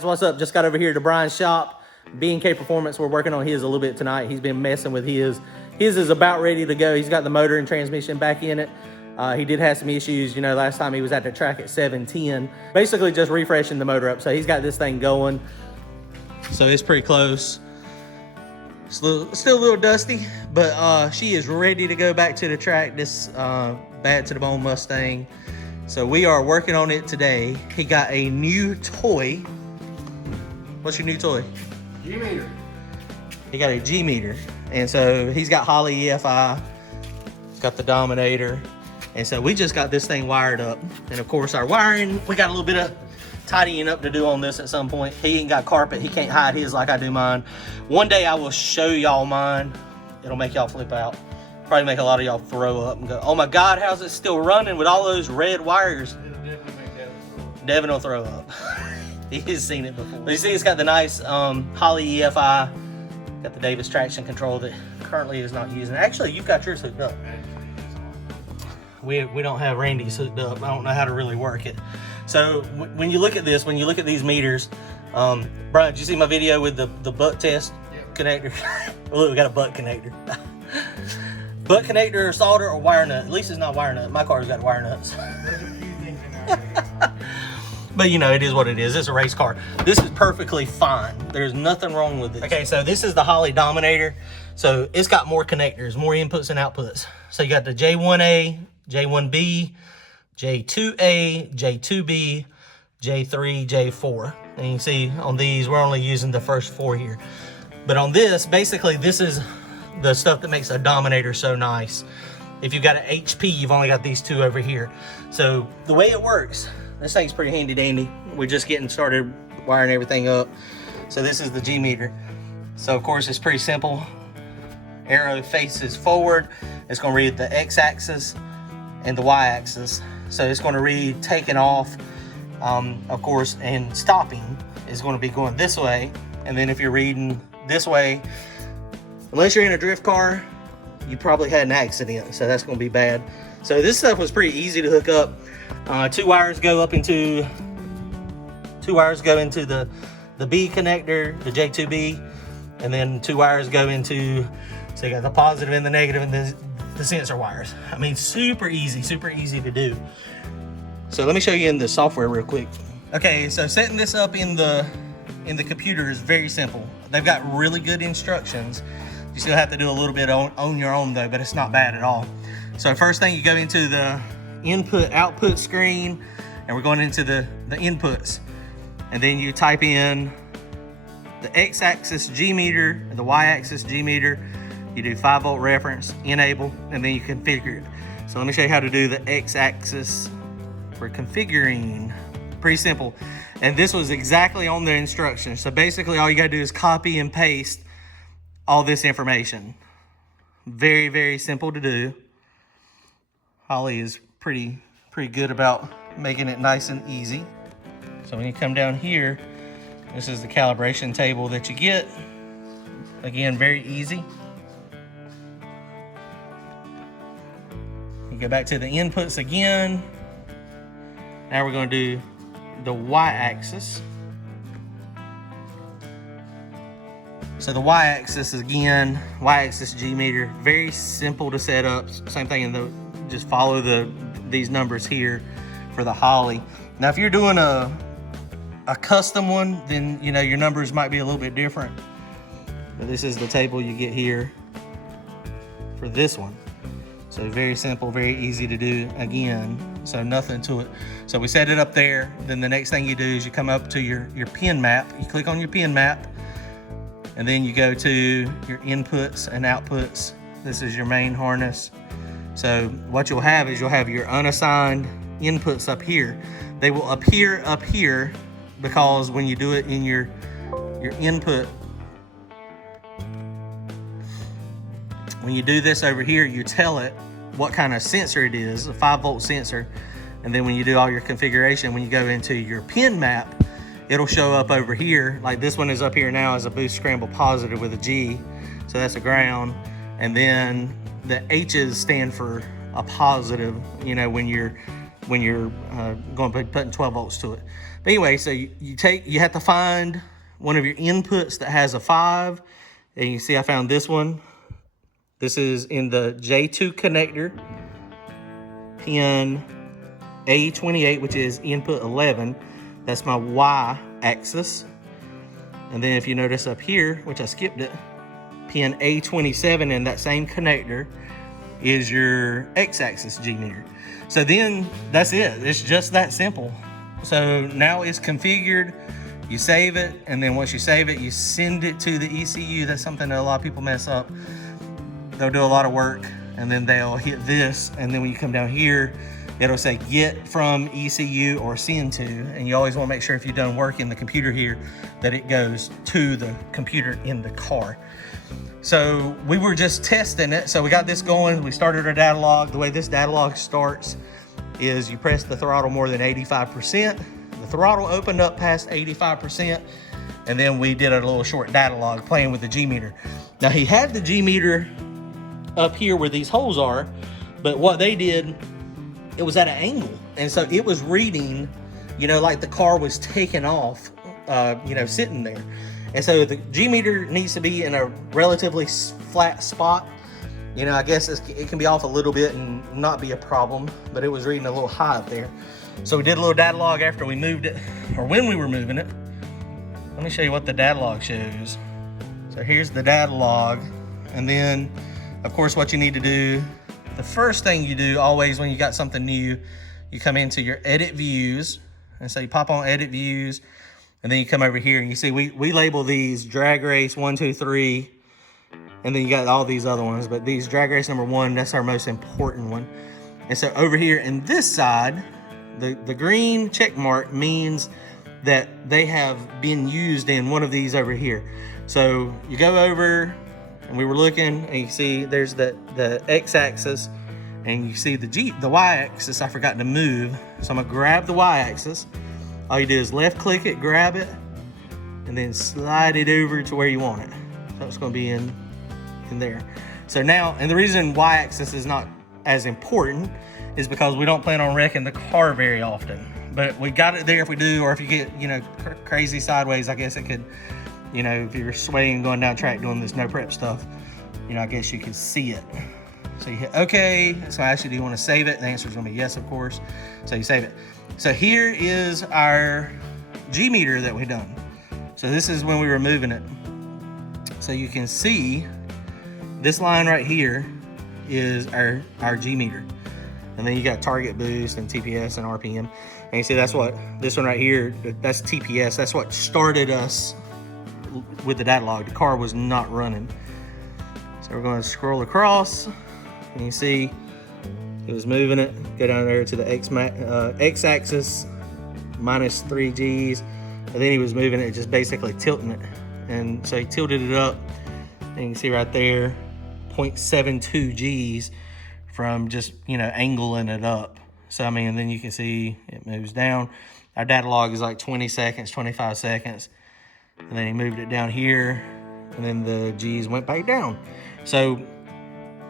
What's up? Just got over here to Bryan's shop. B&K Performance, we're working on his a little bit tonight. He's been messing with his. His is about ready to go. He's got the motor and transmission back in it. He did have some issues, you know, last time he was at the track at 710. Basically just refreshing the motor up. So he's got this thing going. So it's pretty close. It's still a little dusty, but she is ready to go back to the track, this Bad to the Bone Mustang. So we are working on it today. He got a new toy. What's your new toy? G-meter. He got a G-meter. And so he's got Holley EFI. He's got the Dominator. And so we just got this thing wired up. And of course our wiring, we got a little bit of tidying up to do on this at some point. He ain't got carpet. He can't hide his like I do mine. One day I will show y'all mine. It'll make y'all flip out. Probably make a lot of y'all throw up and go, oh my God, how's it still running with all those red wires? It'll definitely make Devin will throw up. He's seen it before. But you see it's got the nice Holley EFI. Got the Davis traction control that currently is not using. Actually, you've got yours hooked up. We don't have Randy's hooked up. I don't know how to really work it. So when you look at this, when you look at these meters, Bryan, did you see my video with the butt test connector? Look, we got a butt connector. Butt connector, solder, or wire nut. At least it's not wire nut. My car's got wire nuts. There's a few things in there. But you know, it is what it is. It's a race car. This is perfectly fine. There's nothing wrong with it. Okay, so this is the Holley Dominator. So it's got more connectors, more inputs and outputs. So you got the J1A, J1B, J2A, J2B, J3, J4. And you can see on these, we're only using the first 4 here. But on this, basically this is the stuff that makes a Dominator so nice. If you've got an HP, you've only got these 2 over here. So the way it works, this thing's pretty handy dandy. We're just getting started wiring everything up. So this is the G-meter. So of course it's pretty simple. Arrow faces forward. It's gonna read the X-axis and the Y-axis. So it's gonna read taking off, of course, and stopping is gonna be going this way. And then if you're reading this way, unless you're in a drift car, you probably had an accident, so that's gonna be bad. So this stuff was pretty easy to hook up. 2 wires go into the B connector, the J2B, and then 2 wires go into, so you got the positive and the negative and the sensor wires. I mean, super easy to do. So let me show you in the software real quick. Okay, so setting this up in the computer is very simple. They've got really good instructions. You still have to do a little bit on your own though, but it's not bad at all. So first thing, you go into the input output screen, and we're going into the inputs, and then you type in the X-axis G-meter and the Y-axis G-meter. You do 5-volt reference, enable, and then you configure it. So let me show you how to do the X-axis for configuring. Pretty simple. And this was exactly on the instructions. So basically all you gotta do is copy and paste all this information. Very, very simple to do. Holley is pretty good about making it nice and easy. So when you come down here, this is the calibration table that you get. Again, very easy. You go back to the inputs again. Now we're going to do the Y-axis. So the Y-axis again, Y-axis G-meter, very simple to set up. Same thing just follow these numbers here for the Holley. Now if you're doing a custom one, then you know your numbers might be a little bit different. But this is the table you get here for this one. So very simple, very easy to do again. So nothing to it. So we set it up there. Then the next thing you do is you come up to your pin map. You click on your pin map, and then you go to your inputs and outputs. This is your main harness. So what you'll have is you'll have your unassigned inputs up here. They will appear up here because when you do it in your input, when you do this over here, you tell it what kind of sensor it is, a 5-volt sensor. And then when you do all your configuration, when you go into your pin map, it'll show up over here. Like this one is up here now as a boost scramble positive with a G. So that's a ground. And then the H's stand for a positive, you know, when you're going to be putting 12 volts to it. Anyway, so you have to find one of your inputs that has a 5. And you see I found this one. This is in the J2 connector, pin A28, which is input 11. That's my Y axis. And then if you notice up here, which I skipped it, pin A27 in that same connector is your X axis G meter. So then that's it. It's just that simple. So now it's configured. You save it, and then once you save it, you send it to the ECU. That's something that a lot of people mess up. They'll do a lot of work, and then they'll hit this, and then when you come down here, it'll say get from ECU or send to, and you always want to make sure if you've done work in the computer here that it goes to the computer in the car. So we were just testing it. So we got this going. We started our data log. The way this data log starts is you press the throttle more than 85%. The throttle opened up past 85%, and then we did a little short data log playing with the G meter. Now he had the G meter up here where these holes are, but what they did, it was at an angle, and so it was reading, like the car was taking off, sitting there. And so the G meter needs to be in a relatively flat spot. I guess it can be off a little bit and not be a problem, but it was reading a little high up there. So we did a little data log after we moved it, or when we were moving it. Let me show you what the data log shows. So here's the data log. And then, of course, what you need to do, the first thing you do always when you got something new, you come into your edit views. And so you pop on edit views, and then you come over here and you see we label these drag race 1, 2, 3, and then you got all these other ones. But these drag race number 1, that's our most important one. And so over here in this side, the green check mark means that they have been used in one of these over here. So you go over, and we were looking, and you see there's the X-axis, and you see the Y-axis I forgot to move. So I'm gonna grab the Y-axis. All you do is left click it, grab it, and then slide it over to where you want it. So it's gonna be in there. So now, and the reason Y-axis is not as important is because we don't plan on wrecking the car very often. But we got it there if we do, or if you get, crazy sideways, I guess it could, if you're swaying going down track doing this no prep stuff, I guess you could see it. So you hit okay. So I ask you, do you want to save it? The answer is going to be yes, of course. So you save it. So here is our G meter that we done. So this is when we were moving it. So you can see this line right here is our G meter. And then you got target boost and TPS and RPM. And you see that's what, this one right here, that's TPS. That's what started us with the data log. The car was not running. So we're going to scroll across, and you see it was moving it. Go down there to the X-axis, minus 3 Gs. And then he was moving it, just basically tilting it. And so he tilted it up, and you can see right there, 0.72 Gs. From just, angling it up. So, and then you can see it moves down. Our data log is like 20 seconds, 25 seconds. And then he moved it down here, and then the G's went back down. So,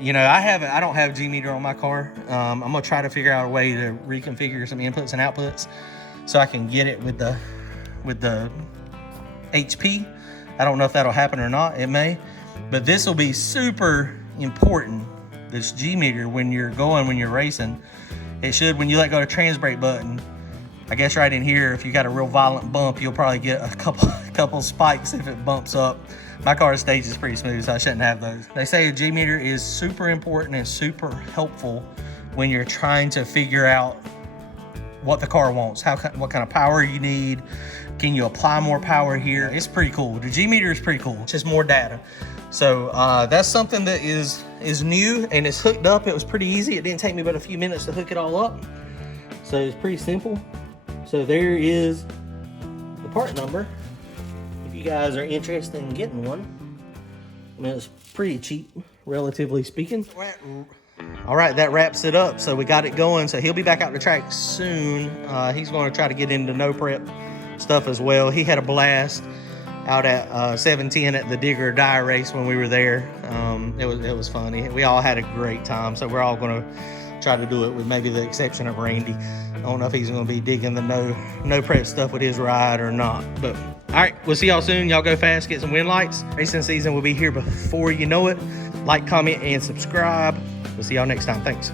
I don't have G meter on my car. I'm gonna try to figure out a way to reconfigure some inputs and outputs so I can get it with the HP. I don't know if that'll happen or not, it may. But this will be super important. This G meter, when you're racing, it should, when you let go of the trans brake button, I guess right in here, if you got a real violent bump, you'll probably get a couple spikes if it bumps up. My car's stage is pretty smooth, so I shouldn't have those. They say a G meter is super important and super helpful when you're trying to figure out what the car wants, what kind of power you need. Can you apply more power here? It's pretty cool. The G meter is pretty cool. It's just more data. So that's something that is new, and it's hooked up. It was pretty easy. It didn't take me but a few minutes to hook it all up. So it's pretty simple. So there is the part number. If you guys are interested in getting one. It's pretty cheap, relatively speaking. All right, that wraps it up. So we got it going. So he'll be back out the track soon. He's going to try to get into no prep stuff as well. He had a blast out at 710 at the Digger or Die race when we were there. It was funny. We all had a great time. So we're all going to try to do it, with maybe the exception of Randy. I don't know if he's going to be digging the no prep stuff with his ride or not. But all right, we'll see y'all soon. Y'all go fast, get some wind lights. Racing season will be here before you know it. Like, comment, and subscribe. We'll see y'all next time. Thanks.